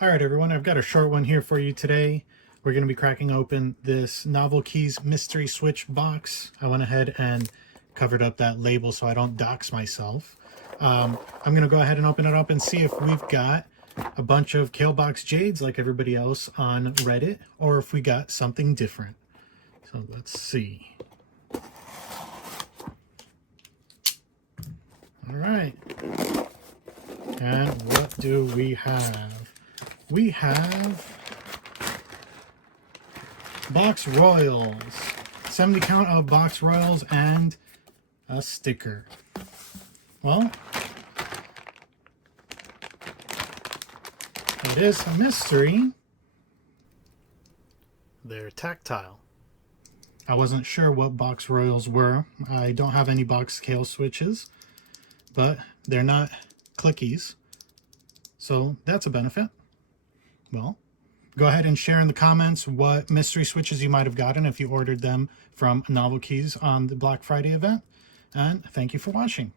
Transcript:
All right, everyone, I've got a short one here for you today. We're going to be cracking open this Novel Keys Mystery Switch box. I went ahead and covered up that label so I don't dox myself. I'm going to go ahead and open it up and see if we've got a bunch of Kalebox Jades like everybody else on Reddit, or if we got something different. So let's see. All right. And what do we have? We have Box Royals. 70 count of Box Royals and a sticker. Well, it is a mystery. They're tactile. I wasn't sure what Box Royals were. I don't have any Box Kale switches, but they're not clickies, so that's a benefit. Well, go ahead and share in the comments what mystery switches you might have gotten if you ordered them from Novel Keys on the Black Friday event, and thank you for watching.